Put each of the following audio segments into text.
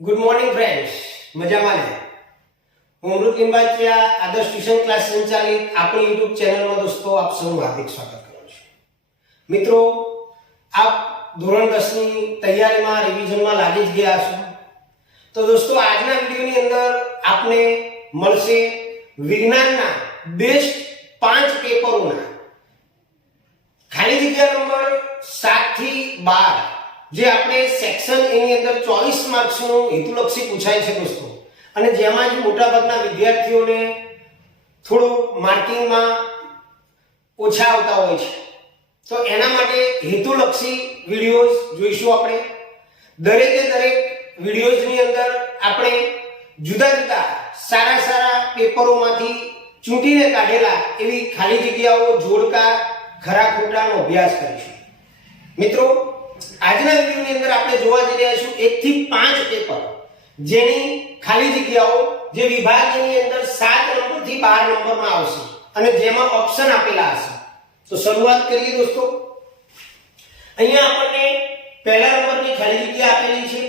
Good morning friends, મજામાં ને? હું અમૃત લિંબાચિયા આદર્શ ટ્યુશન ક્લાસ સંચાલિત આપણી યુટ્યુબ ચેનલમાં દોસ્તો આપ સૌનું હાર્દિક સ્વાગત કરું છું. મિત્રો, આપ ધોરણ 10 ની તૈયારીમાં રિવિઝનમાં લાગી જ ગયા છો. તો દોસ્તો, આજના વિડિયોની અંદર આપને મળશે વિજ્ઞાનના બેસ્ટ 5 પેપરોના ખાલી જગ્યા નંબર 7 થી 12 જે આપણે સેક્શન એની અંદર 24 માર્ક્સનું હેતુલક્ષી પૂછાય છે દોસ્તો, અને જેમાં જ મોટાભાગના વિદ્યાર્થીઓને થોડું માર્કિંગમાં ઓછા આવતા હોય છે. તો એના માટે હેતુલક્ષી વિડિયોઝ જોઈશું આપણે. દરેકે દરેક વિડિયોઝની અંદર આપણે જુદા જુદા સારા પેપરોમાંથી ચૂંટીને કાઢેલા એવી ખાલી જગ્યાઓ, જોડકા, ખરા ખોટાનો અભ્યાસ કરીશું. મિત્રો, આજના વિડિયોની અંદર આપણે જોવા જઈ રહ્યા છું 1 થી 5 પેપર જેની ખાલી જગ્યાઓ જે વિભાગની અંદર 7 નંબર થી 12 નંબરમાં આવશે અને જેમાં ઓપ્શન આપેલા હશે. તો શરૂઆત કરીએ દોસ્તો. અહીંયા આપણને પહેલા નંબરની ખાલી જગ્યા આપેલી છે,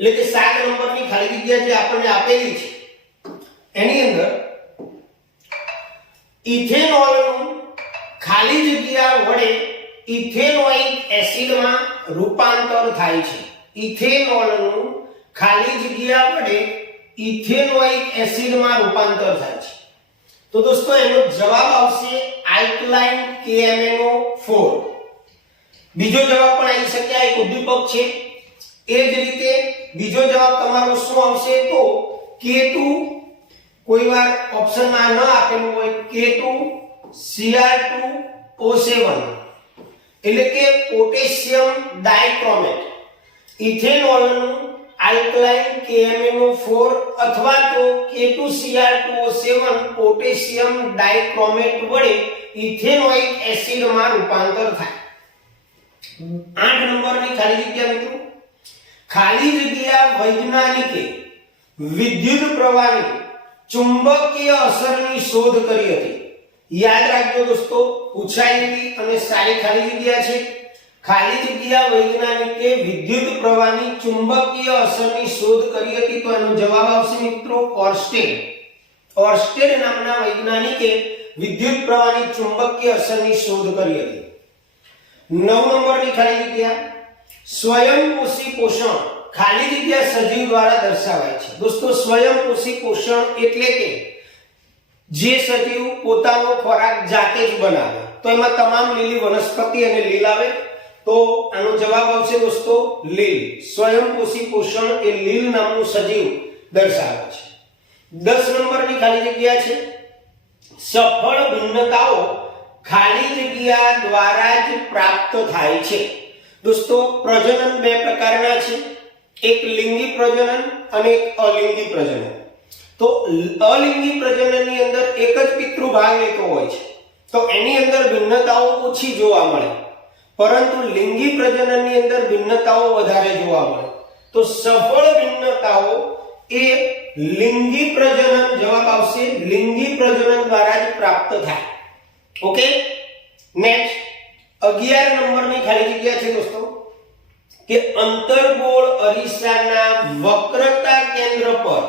એટલે કે 7 નંબરની ખાલી જગ્યા જે આપણને આપેલી છે એની અંદર ઇથેનોલનું ખાલી જગ્યા વડે ઇથેનોઇક એસિડમાં રૂપાંતર થાય છે. ઇથેનોલનું ખાલી જગ્યા વડે ઇથેનોઇક એસિડમાં રૂપાંતર થાય છે. તો દોસ્તો, એનો જવાબ આવશે આલ્કલાઇન KMnO4. બીજો જવાબ પણ આવી શકે, આ એક ઉદ્દીપક છે. એ જ રીતે બીજો જવાબ તમારો શું આવશે? તો K2, કોઈવાર ઓપ્શનમાં ન આપેલું હોય, K2Cr2O7 એટલે કે પોટેશિયમ ડાઇક્રોમેટ. ઇથેનોલનું આલ્કલાઇન KMnO4 અથવા તો K2Cr2O7 પોટેશિયમ ડાઇક્રોમેટ વડે ઇથેનોઇક એસિડમાં રૂપાંતર થાય. 8 નંબરની ખાલી જગ્યા મિત્રો. ખાલી જગ્યા વૈજ્ઞાનિકે વિદ્યુત પ્રવાહની ચુંબકીય અસરની શોધ કરી હતી. યાદ રાખજો દોસ્તો, પૂછાયેલી અને સારી ખાલી જગ્યા છે. ખાલી જગ્યા વૈજ્ઞાનિકે વિદ્યુત પ્રવાહની ચુંબકીય અસરની શોધ કરી હતી. તો એનો જવાબ આવશે મિત્રો ઓર્સ્ટેડ. ઓર્સ્ટેડ નામના વૈજ્ઞાનિકે વિદ્યુત પ્રવાહની ચુંબકીય અસરની શોધ કરી હતી. 9 નંબરની ખાલી જગ્યા સ્વયંપોષી પોષણ. ખાલી જગ્યા સજીવ દ્વારા દર્શાવાય છે. દોસ્તો, સ્વયંપોષી પોષણ એટલે કે જે સજીવ પોતાનો ખોરાક જાતે જ બનાવે, તો એમાં તમામ લીલી વનસ્પતિ અને લીલ આવે. તો આનો જવાબ આવશે દોસ્તો લીલ. સ્વયંપોષી પોષણ એ લીલ નામનું સજીવ દર્શાવે છે. 10 નંબરની ખાલી જગ્યા છે સફળ ભિન્નતાઓ ખાલી જગ્યા દ્વારા જ પ્રાપ્ત થાય છે. દોસ્તો, પ્રજનન બે પ્રકારના છે, એક લિંગી પ્રજનન અને એક અલિંગી પ્રજનન. તો અલિંગી પ્રજનનની અંદર એક જ પિતૃ ભાગ લેતો હોય છે, તો એની અંદર ભિન્નતાઓ ઓછી જોવા મળે, પરંતુ લિંગી પ્રજનનની અંદર ભિન્નતાઓ વધારે જોવા મળે. તો સફળ ભિન્નતાઓ એ લિંગી પ્રજનન, જવાબ આવશે લિંગી પ્રજનન દ્વારા જ પ્રાપ્ત થાય. ઓકે, નેક્સ્ટ 11 નંબરની ખાલી જગ્યા છે દોસ્તો કે અંતર્ગોળ અરીસાના વક્રતા કેન્દ્ર પર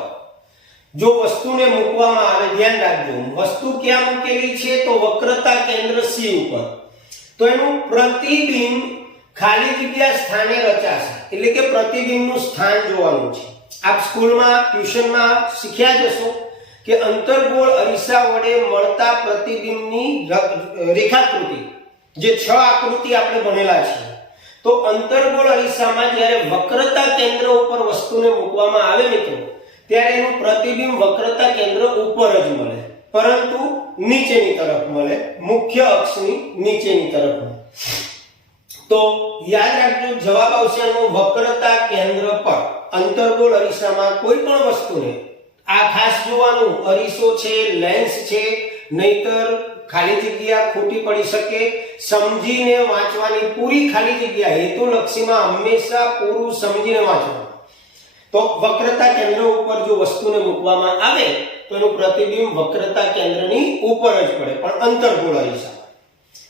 જો વસ્તુને મૂકવામાં આવે, ધ્યાન રાખજો, વસ્તુ ક્યાં મૂકેલી છે? તો વક્રતા કેન્દ્ર C ઉપર. તો એનું પ્રતિબિંબ ખાલી જગ્યા સ્થાને રચાશે, એટલે કે પ્રતિબિંબનું સ્થાન જોવાનું છે. આપ સ્કૂલમાં, ટ્યુશનમાં શીખ્યા જશો કે અંતર્ગોળ અરીસા વડે મળતા પ્રતિબિંબની રેખાકૃતિ, જે 6 આકૃતિ આપણે ભણેલા છે. તો અંતર્ગોળ અરીસામાં જ્યારે વક્રતા કેન્દ્ર ઉપર વસ્તુને મૂકવામાં આવે મિત્રો, ત્યારે એનું પ્રતિબિંબ વક્રતા કેન્દ્ર ઉપર જ મળે, પરંતુ નીચેની તરફ મળે, મુખ્ય અક્ષની નીચેની તરફ મળે. તો યાદ રાખજો, જવાબ આવશે એનો વક્રતા કેન્દ્ર પર. અંતર્ગોળ અરીસામાં કોઈ પણ વસ્તુને, આ ખાસ જોવાનું, અરીસો છે, લેન્સ છે, નહીતર ખાલી જગ્યા ખોટી પડી શકે. સમજીને વાંચવાની, પૂરી ખાલી જગ્યા હેતુલક્ષીમાં હંમેશા પૂરું સમજીને વાંચવાનું. તો વક્રતા કેન્દ્ર ઉપર જો વસ્તુને મૂકવામાં આવે તો એનું પ્રતિબિંબ વક્રતા કેન્દ્રની ઉપર જ પડે, પણ અંતર્ગોળ અરીસામાં.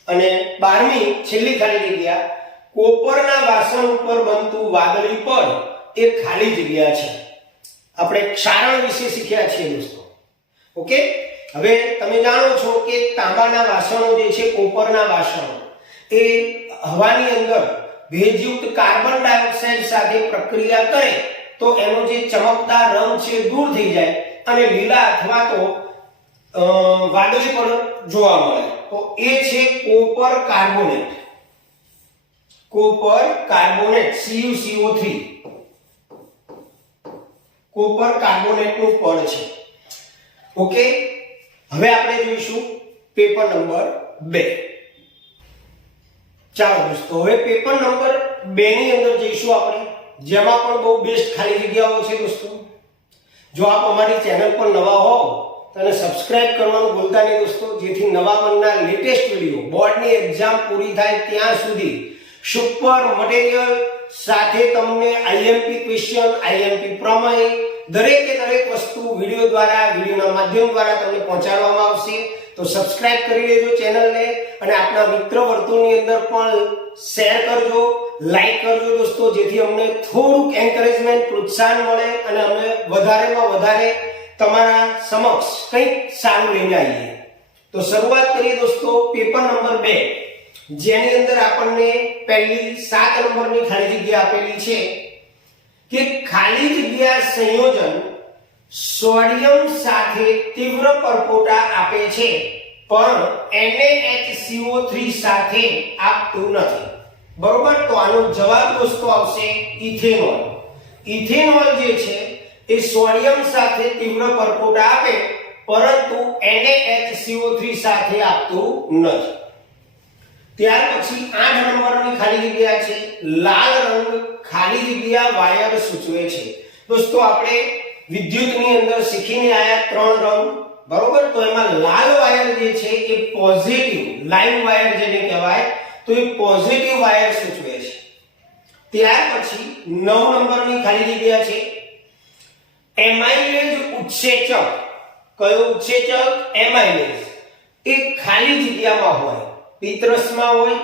અને 12મી છેલ્લી ખાલી જગ્યા કોપરના વાસણ ઉપર બનતું વાદળી પડ એ ખાલી જગ્યા છે. આપણે ક્ષારણ વિશે શીખ્યા છીએ દોસ્તો. ઓકે, હવે તમે જાણો છો કે તાંબાના વાસણો જે છે, કોપરના વાસણો, એ હવાની અંદર ભેજયુક્ત કાર્બન ડાયોક્સાઇડ સાથે પ્રક્રિયા કરે તો એનો જે ચમકદાર રંગ છે દૂર થઈ જાય અને લીલા અથવા તો વાદળી પણ જોવા મળે. તો એ છે copper carbonate. Copper carbonate CuCO3 copper કાર્બોનેટનું પડ છે. ઓકે, હવે આપણે જોઈશું પેપર નંબર 2. ચાલો દોસ્તો, હવે પેપર નંબર 2 ની અંદર જઈશું આપણે, જેમાં પણ બહુ બેસ્ટ ખાલી જગ્યાઓ છે દોસ્તો. જો આપ અમારી ચેનલ પર નવા હો તો સબસ્ક્રાઇબ કરવાનું ભૂલતા નહીં દોસ્તો, જેથી નવા મનના લેટેસ્ટ વિડિયો, બોર્ડની એક્ઝામ પૂરી થાય ત્યાં સુધી સુપર મટીરીયલ સાથે તમને આઈએમપી ક્વેશ્ચન, આઈએમપી પ્રમેય, દરેકે દરેક વસ્તુ વિડિયો દ્વારા, વિડિયોના માધ્યમ દ્વારા તમને પહોંચાડવામાં આવશે. તો સબસ્ક્રાઇબ કરી લેજો ચેનલને અને આપના મિત્ર વર્તુળની અંદર પણ શેર કરજો, લાઈક કરજો દોસ્તો, જેથી અમને થોડુંક એન્કરેજમેન્ટ, પ્રોત્સાહન મળે અને અમે વધારેમાં વધારે તમારા સમક્ષ કંઈક સારું લઈને આવીએ. તો શરૂઆત કરીએ દોસ્તો પેપર નંબર 2, જેની અંદર આપણને પહેલી 7 નંબરની ખાલી જગ્યા આપેલી છે કે ખાલી જગ્યા સંયોજન સોડિયમ સાથે તીવ્ર પરપોટા આપે છે પણ NaHCO3 સાથે આપતું નથી. બરોબર, તો આનો જવાબ દોસ્તો આવશે ઇથેનોલ. ઇથેનોલ જે છે એ સોડિયમ સાથે તીવ્ર પરપોટા આપે પરંતુ NaHCO3 સાથે આપતું નથી. ત્યાર પછી 8 નંબરની ખાલી જગ્યા છે લાલ રંગ ખાલી જગ્યા વાયર સૂચવે છે. દોસ્તો આપણે વિદ્યુતની અંદર શીખીને આયા 3 રંગ, બરોબર, તો એમાં લાલ વાયર જે છે એ પોઝિટિવ લાઈન વાયર જેને કહેવાય, તો એ પોઝિટિવ વાયર સૂચવે છે. ત્યાર પછી 9 નંબરની ખાલી જગ્યા છે એમાઇલેજ ઉત્સેચક. કયો ઉત્સેચક? એમાઇલેજ. એ ખાલી જગ્યામાં હોય, પિત્તરસમાં હોય,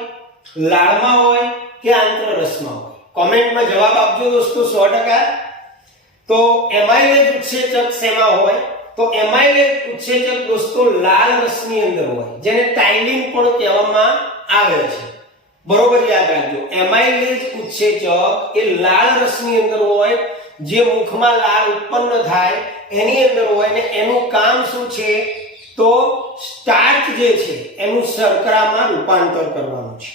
લાળમાં હોય કે આંતરરસમાં હોય. કોમેન્ટમાં જવાબ આપજો દોસ્તો 100%. તો એમાઇલેજ ઉત્સેચક શેમાં હોય? તો એમાઇલેજ ઉત્સેચક દોસ્તો લાલ રસની અંદર હોય, જેને ટાઇલિન પણ કહેવામાં આવે છે. બરોબર, યાદ રાખજો. એમાઇલેજ ઉત્સેચક એ લાલ રસની અંદર હોય, જે મુખમાં લાળ ઉત્પન્ન થાય એની અંદર હોય ને એનું કામ શું છે? તો સ્ટાર્ચ જે છે એનું શર્કરામાં રૂપાંતર કરવાનું છે.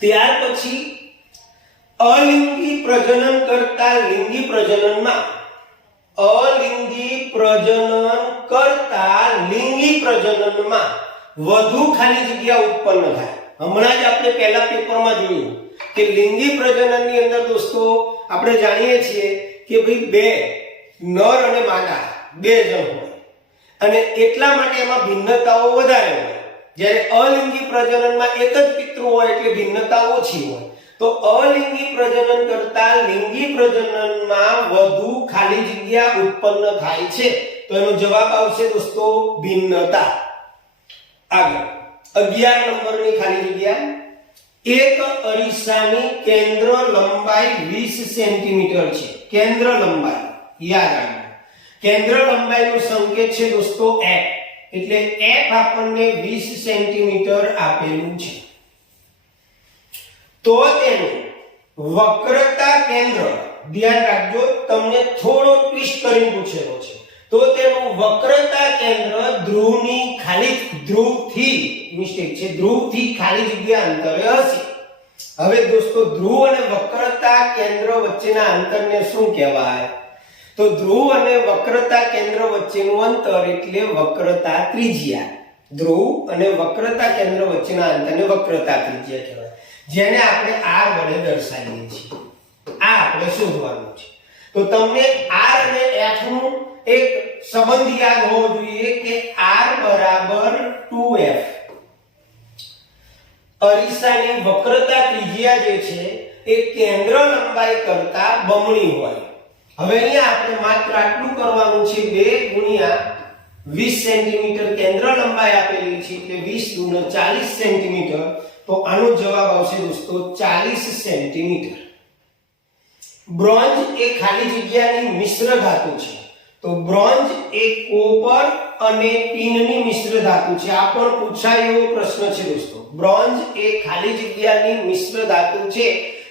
ત્યાર પછી અલિંગી પ્રજનન કરતા લિંગી પ્રજનનમાં, અલિંગી પ્રજનન કરતા લિંગી પ્રજનનમાં વધુ ખાલી જગ્યા ઉત્પન્ન થાય. હમણાં જ આપણે પહેલા પેપરમાં જોયું કે લિંગી પ્રજનનની અંદર દોસ્તો આપણે જાણીએ છીએ કે ભાઈ 2 નર અને માદા 2 જણ હોય અને એટલા માટે એમાં ભિન્નતાઓ વધારે હોય. જ્યારે અલિંગી પ્રજનનમાં એક જ પિતૃ હોય એટલે ભિન્નતા ઓછી હોય. તો અલિંગી પ્રજનન કરતા લિંગી પ્રજનનમાં વધુ ખાલી જગ્યા ઉત્પન્ન થાય છે. તો એનો જવાબ આવશે દોસ્તો ભિન્નતા. આગળ 11 નંબરની ખાલી જગ્યા, એક અરીસાની કેન્દ્ર લંબાઈ 20 સેન્ટીમીટર છે. કેન્દ્ર લંબાઈ યાદ રાખજો. કેન્દ્ર લંબાઈનો સંકેત છે દોસ્તો f, એટલે f આપણને 20 સેન્ટીમીટર આપેલું છે. તો તેનું વક્રતા કેન્દ્ર, ધ્યાન રાખજો, તમને થોડો ટ્વિસ્ટ કરીને પૂછેલો છે. તો તેનું વક્રતા કેન્દ્ર ધ્રુવથી મિસ્ટેક છે, ધ્રુવથી ખાલી જગ્યા અંતરે હશે. હવે દોસ્તો ધ્રુવ અને વક્રતા કેન્દ્ર વચ્ચેના અંતરને શું કહેવાય? તો ધ્રુવ અને વક્રતા કેન્દ્ર વચ્ચેનું અંતર એટલે વક્રતા ત્રિજ્યા. ધ્રુવ અને વક્રતા કેન્દ્ર વચ્ચેના અંતરને વક્રતા ત્રિજ્યા કહેવાય, જેને આપણે r વડે દર્શાવીએ છીએ. આ આપણે શોધવાનું છે. તો તમને r અને f નું એક સંબંધ યાદ હોવો જોઈએ કે r બરાબર 2f. અરીસાની વક્રતા ત્રિજ્યા જે છે એ કેન્દ્ર લંબાઈ કરતા બમણી હોય. હવે અહીંયા આપણે માત્ર આટલું કરવાનું છે, 2 ગુણ્યા 20 સેન્ટીમીટર કેન્દ્ર લંબાઈ આપેલી છે એટલે 20 ગુણ્યા 40 સેન્ટીમીટર. તો આનો જવાબ આવશે દોસ્તો 40 સેન્ટીમીટર. બ્રોન્ઝ એ ખાલી જગ્યાની મિશ્ર ધાતુ છે. તો બ્રોન્ઝ એ કોપર અને ટીનની મિશ્ર ધાતુ છે. આ પણ પૂછાય એવો પ્રશ્ન છે દોસ્તો. બ્રોન્ઝ એ ખાલી જગ્યાની મિશ્ર ધાતુ છે.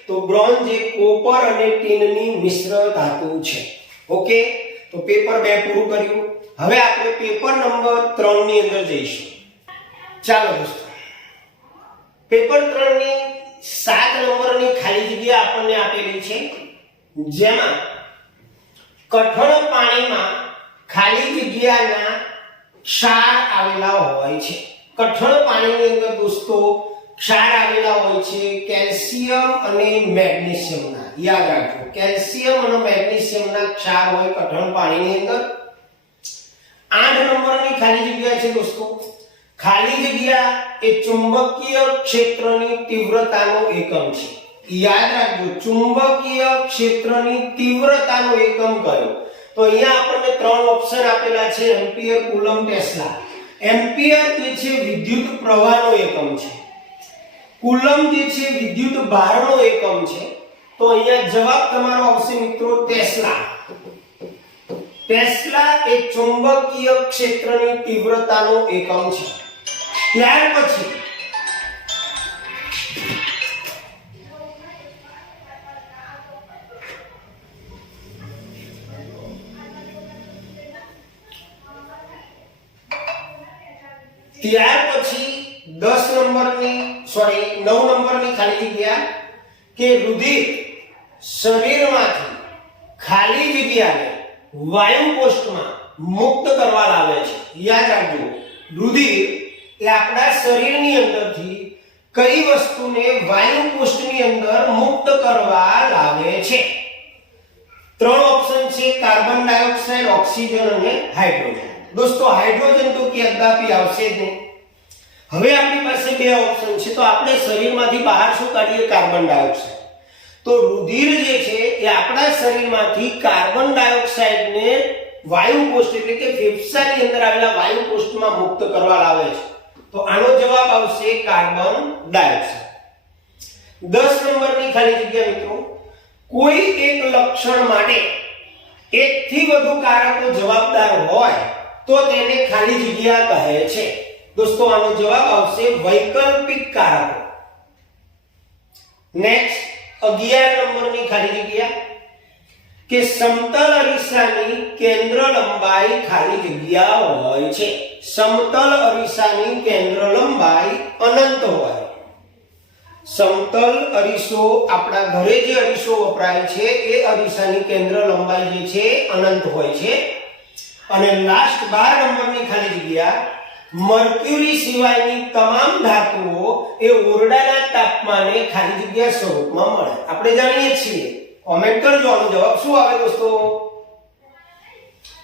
તો બ્રોન્ઝ એ કોપર અને ટીનની મિશ્ર ધાતુ છે. ઓકે, તો પેપર 2 પૂરું કર્યું. હવે આપણે પેપર નંબર 3 ની અંદર જઈશું. ચાલો દોસ્તો, પેપર 3 ની 7 નંબરની ખાલી જગ્યા આપણને આપેલી છે, જેમાં કઠણ પાણીમાં ખાલી જગ્યાના ક્ષાર આવેલા હોય છે. કઠણ પાણીની અંદર દોસ્તો ક્ષાર આવેલા હોય છે કેલ્શિયમ અને મેગ્નેશિયમના. યાદ રાખજો, કેલ્શિયમ અને મેગ્નેશિયમના ક્ષાર હોય કઠણ પાણીની અંદર. 8 નંબરની ખાલી જગ્યા છે દોસ્તો. ખાલી જગ્યા એ ચુંબકીય ક્ષેત્રની તીવ્રતાનો એકમ છે. યાદ રાખજો, ચુંબકીય ક્ષેત્રની તીવ્રતાનો એકમ કયો? તો અહીંયા આપણને 3 ઓપ્શન આપેલા છે: એમ્પિયર, કુલમ, ટેસ્લા. એમ્પિયર જે છે વિદ્યુત પ્રવાહનો એકમ છે. કુલમ જે છે વિદ્યુત ભારનો એકમ છે. તો અહીંયા જવાબ તમારો આવશે મિત્રો ટેસ્લા. ટેસ્લા એ ચુંબકીય ક્ષેત્રની તીવ્રતાનો એકમ છે. ત્યાર પછી નવ નંબરની ખાલી જગ્યા કે રુધિર શરીરમાંથી ખાલી જગ્યાને વાયુ કોષ્ઠમાં મુક્ત કરવા લાવે છે. યાદ રાખજો, રુધિર એ આપણા શરીરની અંદરથી કઈ વસ્તુને વાયુ કોષ્ઠની અંદર મુક્ત કરવા લાવે છે? 3 ઓપ્શન છે: કાર્બન ડાયોક્સાઇડ, ઓક્સિજન અને હાઇડ્રોજન. દોસ્તો હાઇડ્રોજન તો કદાપી આવશે જ નહીં. હવે આપણી પાસે 2 ઓપ્શન છે. તો આપણે શરીરમાંથી બહાર શું કાઢીએ? Carbon dioxide. તો રુધિર જે છે એ આપણા શરીરમાંથી કાર્બન ડાયોક્સાઇડને વાયુ કોષ્ઠ એટલે કે ફેફસાની અંદર આવેલા વાયુ કોષ્ઠમાં મુક્ત કરવા લાવે છે. તો આનો જવાબ આવશે કાર્બન ડાયોક્સાઇડ. 10 નંબરની ખાલી જગ્યા મિત્રો. કોઈ એક લક્ષણ માટે એકથી વધુ કારકો જવાબદાર હોય તો તેને ખાલી જગ્યા કહે છે. દોસ્તો આનો જવાબ આવશે વૈકલ્પિક કારકો. નેક્સ્ટ 11 નંબરની ખાલી જગ્યા કે સમતલ અરીસાની કેન્દ્ર લંબાઈ ખાલી જગ્યા હોય છે. સમતલ અરીસાની કેન્દ્ર લંબાઈ અનંત હોય. સમતલ અરીસો આપણા ઘરે જે અરીસો વપરાય છે એ અરીસાની કેન્દ્ર લંબાઈ જે છે અનંત હોય છે. અને લાસ્ટ 12 નંબરની ખાલી જગ્યા મર્ક્યુરી સિવાયની તમામ ધાતુઓ એ ઓરડાના તાપમાને ખાલી જગ્યા સ્વરૂપમાં મળે. આપણે જાણીએ છીએ. કોમેન્ટ કરજો આનો જવાબ શું આવે દોસ્તો.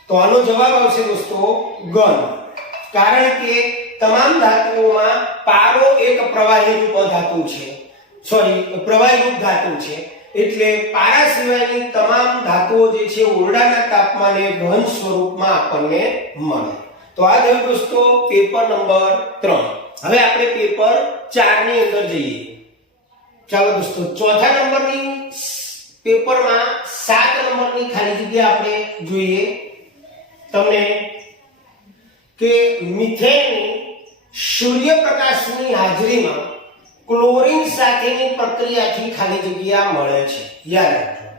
તો આનો જવાબ આવશે દોસ્તો ઘન. કારણ કે તમામ ધાતુઓમાં પારો એક પ્રવાહી રૂપ ધાતુ છે. પ્રવાહી રૂપ ધાતુ છે. એટલે પારા સિવાયની તમામ ધાતુઓ જે છે ઓરડાના તાપમાને ઘન સ્વરૂપમાં આપણને મળે. તો આ થયું દોસ્તો પેપર નંબર 3. હવે આપણે પેપર 4 ની અંદર જઈએ. ચાલો દોસ્તો, ચોથા નંબરની પેપરમાં 7 નંબરની ખાલી જગ્યા આપણે જોઈએ. તમને કે મિથેનની સૂર્યપ્રકાશની હાજરીમાં ક્લોરીન સાથેની પ્રક્રિયાથી ખાલી જગ્યા મળે છે. યાદ રાખજો,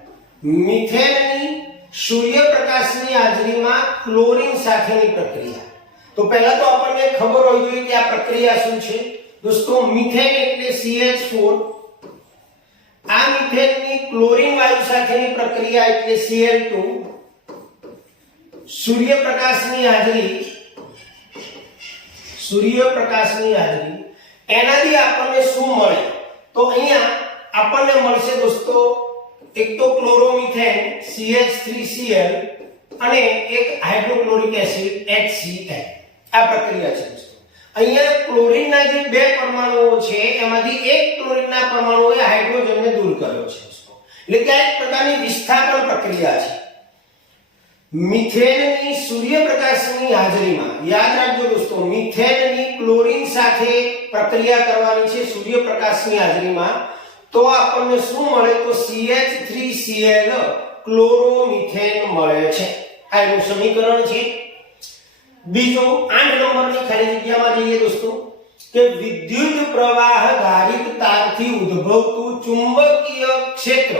મિથેનની સૂર્યપ્રકાશની હાજરીમાં ક્લોરીન સાથેની પ્રક્રિયા. તો પહેલા તો આપણને ખબર હોવી જોઈએ કે આ પ્રક્રિયા શું છે. દોસ્તો મિથેન એટલે CH4. આ મિથેનની ક્લોરીન વાયુ સાથેની પ્રક્રિયા એટલે Cl2. સૂર્યપ્રકાશની હાજરી એનાથી આપણને શું મળે? તો અહીંયા આપણને મળશે દોસ્તો એક તો ક્લોરોમિથેન CH3Cl અને એક હાઇડ્રોક્લોરિક એસિડ HCl. આ પ્રક્રિયા છે દોસ્તો. અહીંયા ક્લોરીનના જે 2 પરમાણુઓ છે એમાંથી એક ક્લોરીનના પરમાણુએ હાઇડ્રોજનને દૂર કર્યો છે દોસ્તો. એટલે કે એક પ્રકારની વિસ્થાપન પ્રક્રિયા છે. મિથેનની સૂર્યપ્રકાશની હાજરીમાં, યાદ રાખજો દોસ્તો, મિથેનની ક્લોરીન સાથે પ્રક્રિયા કરવાની છે સૂર્યપ્રકાશની હાજરીમાં. તો આપણને શું મળે? તો CH3Cl ક્લોરોમિથેન મળે છે. આ એનું સમીકરણ છે. બીજું 8 નંબરની ખાલી જગ્યામાં જઈએ દોસ્તો, કે વિદ્યુત પ્રવાહ ધારિત તારથી ઉદ્ભવતું ચુંબકીય ક્ષેત્ર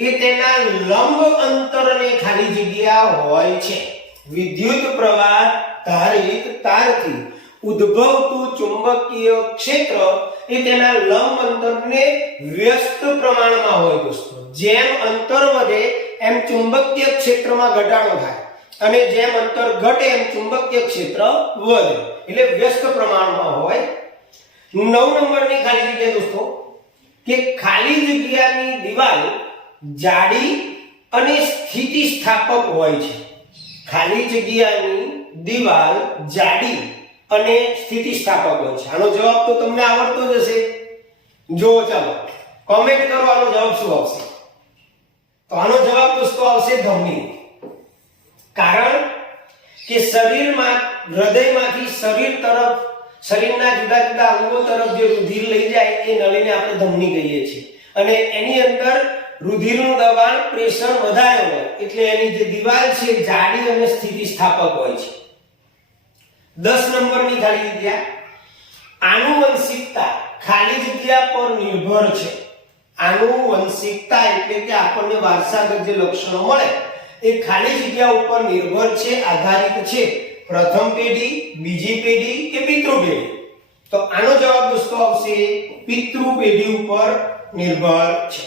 એ તેના લંબ અંતરને ખાલી જગ્યા હોય છે. વિદ્યુત પ્રવાહ ધારિત તારથી ઉદ્ભવતું ચુંબકીય ક્ષેત્ર એ તેના લંબ અંતરને વ્યસ્ત પ્રમાણમાં હોય દોસ્તો. જેમ અંતર વધે એમ ચુંબકીય ક્ષેત્રમાં ઘટાડો થાય અને જેમ અંતર ઘટે એમ ચુંબકીય ક્ષેત્ર વધે, એટલે વ્યસ્ત પ્રમાણમાં હોય. 9 નંબરની ખાલી જગ્યા દોસ્તો, કે ખાલી જગ્યાની દિવાલ જાડી અને સ્થિતિસ્થાપક હોય છે. ખાલી જગ્યાની દિવાલ જાડી અને સ્થિતિસ્થાપક હોય છે. આનો જવાબ તો તમને આવડતો જ હશે. જો ચાલો કોમેન્ટ કરો, આનો જવાબ શું આવશે? તો આનો જવાબ દોસ્તો આવશે ધમની. કારણ કે શરીરમાં હૃદયમાંથી શરીર તરફ, શરીરના જુદા જુદા અંગો તરફ જે રુધિર લઈ જાય એ નળીને આપણે ધમની કહીએ છીએ, અને એની અંદર રુધિરનું દબાણ, પ્રેશર વધારે હોય એટલે એની જે દિવાલ છે જાડી અને સ્થિતિસ્થાપક હોય છે. 10 નંબરની ખાલી જગ્યા, આનુવંશિકતા ખાલી જગ્યા પર નિર્ભર છે. આનુવંશિકતા એટલે કે આપણને વારસાગત જે લક્ષણો મળે એ ખાલી જગ્યા ઉપર નિર્ભર છે, આધારિત છે. પ્રથમ પેઢી, બીજી પેઢી કે પિતૃ પેઢી? તો આનો જવાબ દોસ્તો આવશે પિતૃ પેઢી ઉપર નિર્ભર છે.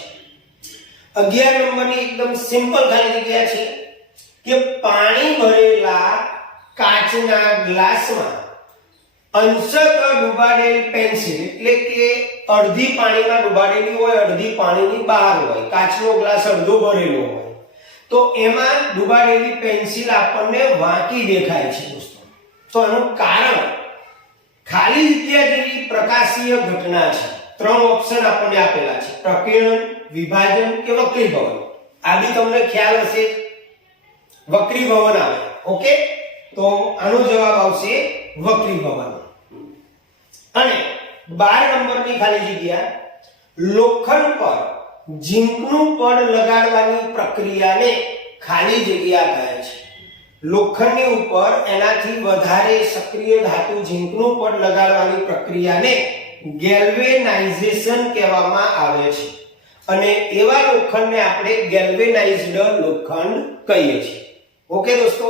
11 નંબરની એકદમ સિમ્પલ ખાલી જગ્યા છે, કે પાણી ભરેલા કાચના ગ્લાસમાં અંશતઃ ડૂબાડેલ પેન્સિલ, એટલે કે અડધી પાણીમાં ડૂબાડેલી હોય, અડધી પાણીની બહાર હોય. કાચનો ગ્લાસ અડધો ભરેલો હોય તો એમાં ડૂબાડેલી પેન્સિલ આપણને વાંકી દેખાય છે દોસ્તો. તો આનું કારણ ખાલી જગ્યા જેવી પ્રકાશીય ઘટના છે. 3 ઓપ્શન આપણને આપેલા છે: પ્રકીર્ણન, વિભાજન કે વક્રીભવન. આ બી તમને ખ્યાલ હશે, વક્રીભવન આવે. ઓકે, તો આનો જવાબ આવશે વક્રીભવન. અને 12 નંબરની ખાલી જગ્યા, લોખંડ પર ઝીંકનું પડ લગાડવાની પ્રક્રિયાને ખાલી જગ્યા કહે છે. લોખંડની ઉપર એનાથી વધારે સક્રિય ધાતુ ઝીંકનું પડ લગાડવાની પ્રક્રિયાને ગેલ્વેનાઇઝેશન કહેવામાં આવે છે, અને એવા લોખંડને આપણે ગેલ્વેનાઇઝ્ડ લોખંડ કહીએ છીએ. ઓકે દોસ્તો,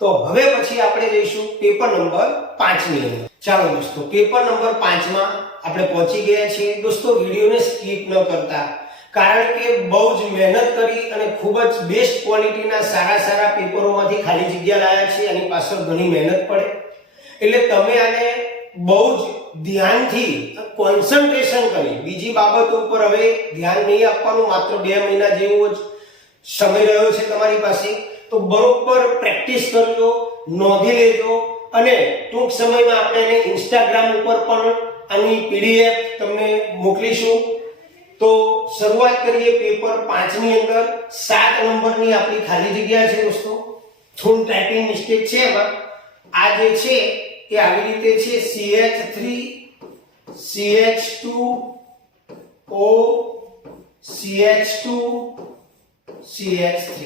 તો હવે પછી આપણે જઈશું પેપર નંબર 5 ની અંદર. ચાલો દોસ્તો, પેપર નંબર 5 માં આપણે પહોંચી ગયા છીએ. દોસ્તો, વિડિયોને સ્કીપ ન કરતા, કારણ કે બહુ જ મહેનત કરી અને ખૂબ જ બેસ્ટ ક્વોલિટીના સારા પેપરોમાંથી ખાલી જગ્યા લાવ્યા છે. એની પાછળ ઘણી મહેનત પડે, એટલે તમે આને બહુ જ ધ્યાનથી કોન્સન્ટ્રેશન કરી, બીજી બાબતો ઉપર હવે ધ્યાન નહીં આપવાનું. માત્ર 2 મહિના જેવો જ સમય રહ્યો છે તમારી પાસે, તો બરોબર પ્રેક્ટિસ કરજો, નોંધી લેજો, અને ટૂંક સમયમાં આપણે એને ઇન્સ્ટાગ્રામ ઉપર પણ આની PDF તમને મોકલીશું. તો શરૂઆત કરીએ પેપર 5 ની અંદર. 7 નંબરની આપણી ખાલી જગ્યા છે દોસ્તો. થોડું ટાઈપિંગ મિસ્ટેક છે એમાં. આ જે છે એ આવી રીતે છે: CH3 CH2O CH2 CH3.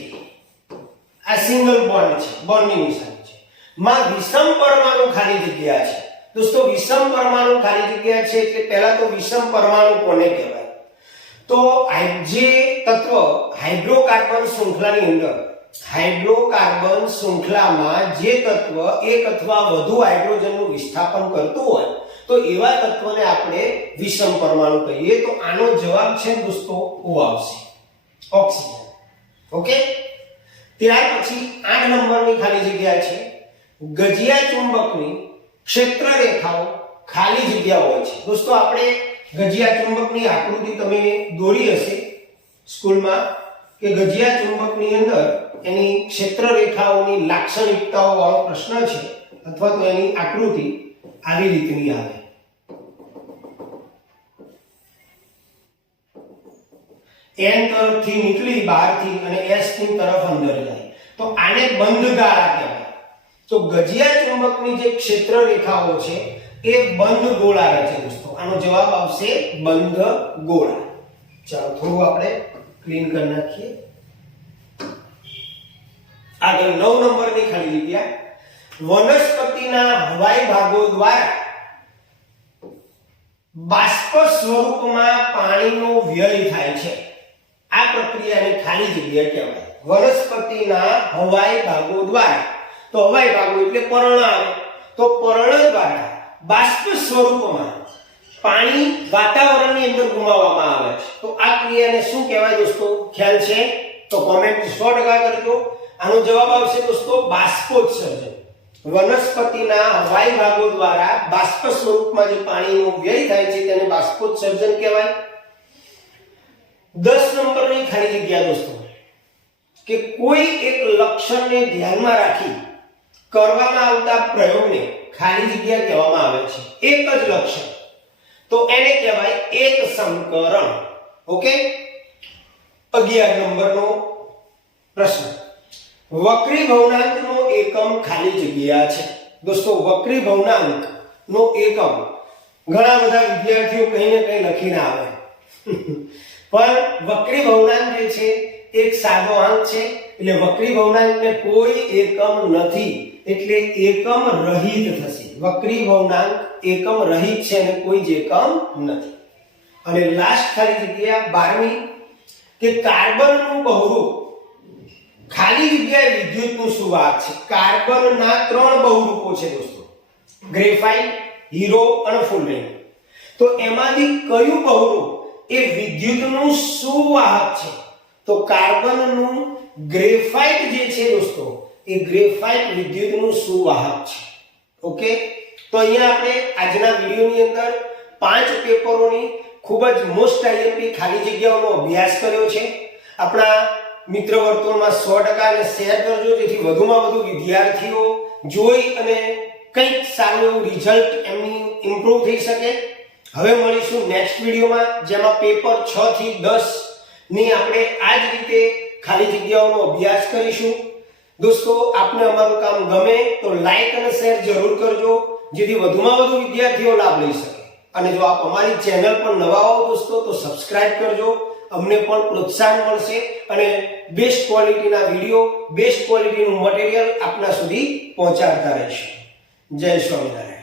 આ સિંગલ બોન્ડ છે, બોન્ડની નિશાની છે. માં વિષમ પરમાણુ ખાલી જગ્યા છે દોસ્તો. વિષમ પરમાણુ ખાલી જગ્યા છે એટલે પહેલા તો વિષમ પરમાણુ કોને કહેવાય? તો જે તત્વ હાઇડ્રોકાર્બન શૃંખલાની અંદર, હાઇડ્રોકાર્બન શૃંખલામાં જે તત્વ એક અથવા વધુ હાઇડ્રોજનનું વિસ્થાપન કરતું હોય તો એવા તત્વને આપણે વિષમ પરમાણુ કહીએ. તો આનો જવાબ છે દોસ્તો O આવશે, ઓક્સિજન. ઓકે, ત્યાર પછી 8 નંબરની ખાલી જગ્યા છે, ગજિયા ચુંબકની ક્ષેત્ર રેખાઓ ખાલી જગ્યા હોય છે. દોસ્તો, આપણે ગજિયા ચુંબકની આકૃતિ તમે દોરી હશે સ્કૂલમાં, કે ગજિયા ચુંબકની અંદર એની ક્ષેત્ર રેખાઓની લાક્ષણિકતાઓ વાળો પ્રશ્ન છે, અથવા તો એની આકૃતિ આવી રીતની આવે. N તરફથી નીકળી બહારથી અને S ની તરફ અંદર જાય, તો આને બંધ ગાળા કહેવાય. તો ગજિયા ચુંબકની જે ક્ષેત્ર રેખાઓ છે એ બંધ ગોળા રચે દોસ્તો. આનો જવાબ આવશે બંધ ગોળા. ચાલો થોડું આપણે ક્લીન કરી નાખીએ. આગળ 9 નંબરની ખાલી જગ્યા. વનસ્પતિના હવાઈ ભાગો દ્વારા બાષ્પ સ્વરૂપમાં પાણીનો વ્યય થાય છે. આ પ્રક્રિયાને ખાલી જગ્યા કહેવાય. વનસ્પતિના હવાઈ ભાગો દ્વારા, તો હવાઈ ભાગો એટલે પર્ણ આવે, તો પર્ણ દ્વારા બાષ્પ સ્વરૂપમાં પાણી વાતાવરણની અંદર ગુમાવવામાં આવે છે. તો આ ક્રિયાને શું કહેવાય દોસ્તો? ખ્યાલ છે તો કોમેન્ટ 100% કરજો. આનો જવાબ આવશે દોસ્તો બાષ્પોત્સર્જન. વનસ્પતિના હવાઈ ભાગો દ્વારા બાષ્પ સ્વરૂપમાં જે પાણીનો વ્યય થાય છે તેને બાષ્પોત્સર્જન કહેવાય. 10 નંબરની ખાલી જગ્યા દોસ્તો, કે કોઈ એક લક્ષણને ધ્યાનમાં રાખી કરવામાં આવતા પ્રયોગને ખાલી જગ્યા કહેવામાં આવે છે. એક જ લક્ષણ, તો એને કહેવાય એક સંકરણ. ઓકે. 11 નંબરનો પ્રશ્ન. વક્રી ભવનાંકનો એકમ ખાલી જગ્યા છે. દોસ્તો વક્રી ભવનાંકનો એકમ ઘણા બધા વિદ્યાર્થીઓ કંઈ ને કંઈ લખીને આવે પણ વક્રી ભવનાંક જે છે એક સાદો અંક છે, એટલે વક્રી ભવનાંકને કોઈ એકમ નથી, એટલે એકમ રહિત થશે. વક્રી ભવનાંક એકમ રહિત છે અને કોઈ જ એકમ નથી. અને લાસ્ટ ખાલી જગ્યા 12મી, કે કાર્બનનું બહુરૂપ ખાલી જગ્યાએ વિદ્યુતનું શું વાહક છે? કાર્બનના 3 બહુરૂપો છે દોસ્તો, ગ્રેફાઇટ, હીરો અને ફુલરેન. તો એમાંથી કયું બહુરૂપ એ વિદ્યુતનું સુવાહક છે? તો કાર્બનનું ગ્રેફાઇટ જે છે દોસ્તો, એ ગ્રેફાઇટ વિદ્યુતનું સુવાહક છે. ઓકે. તો અહીંયા આપણે આજના વિડિયોની અંદર 5 પેપરોની ખૂબ જ મોસ્ટ આઈએમપી ખાલી જગ્યાઓનો અભ્યાસ કર્યો છે. આપણા મિત્ર વર્તુળમાં 100% અને શેર કરજો, જેથી વધુમાં વધુ વિદ્યાર્થીઓ જોઈ અને કંઈક સારું એવું રિઝલ્ટ એમની ઇમ્પ્રૂવ થઈ શકે. હવે મળીશું નેક્સ્ટ વિડિયોમાં, જેમાં પેપર 6 થી 10 ની આપણે આ જ રીતે ખાલી જગ્યાઓનો અભ્યાસ કરીશું. દોસ્તો આપને અમારું કામ ગમે તો લાઈક અને શેર જરૂર કરજો, જેથી વધુમાં વધુ વિદ્યાર્થીઓ લાભ લઈ શકે. અને જો આપ અમારી ચેનલ પર નવા હો દોસ્તો તો સબસ્ક્રાઇબ કરજો, અમને પણ પ્રોત્સાહન મળશે અને બેસ્ટ ક્વોલિટીના વિડિયો, બેસ્ટ ક્વોલિટીનું મટીરીયલ આપના સુધી પહોંચાડતા રહીશું. જય સ્વામિનારાયણ.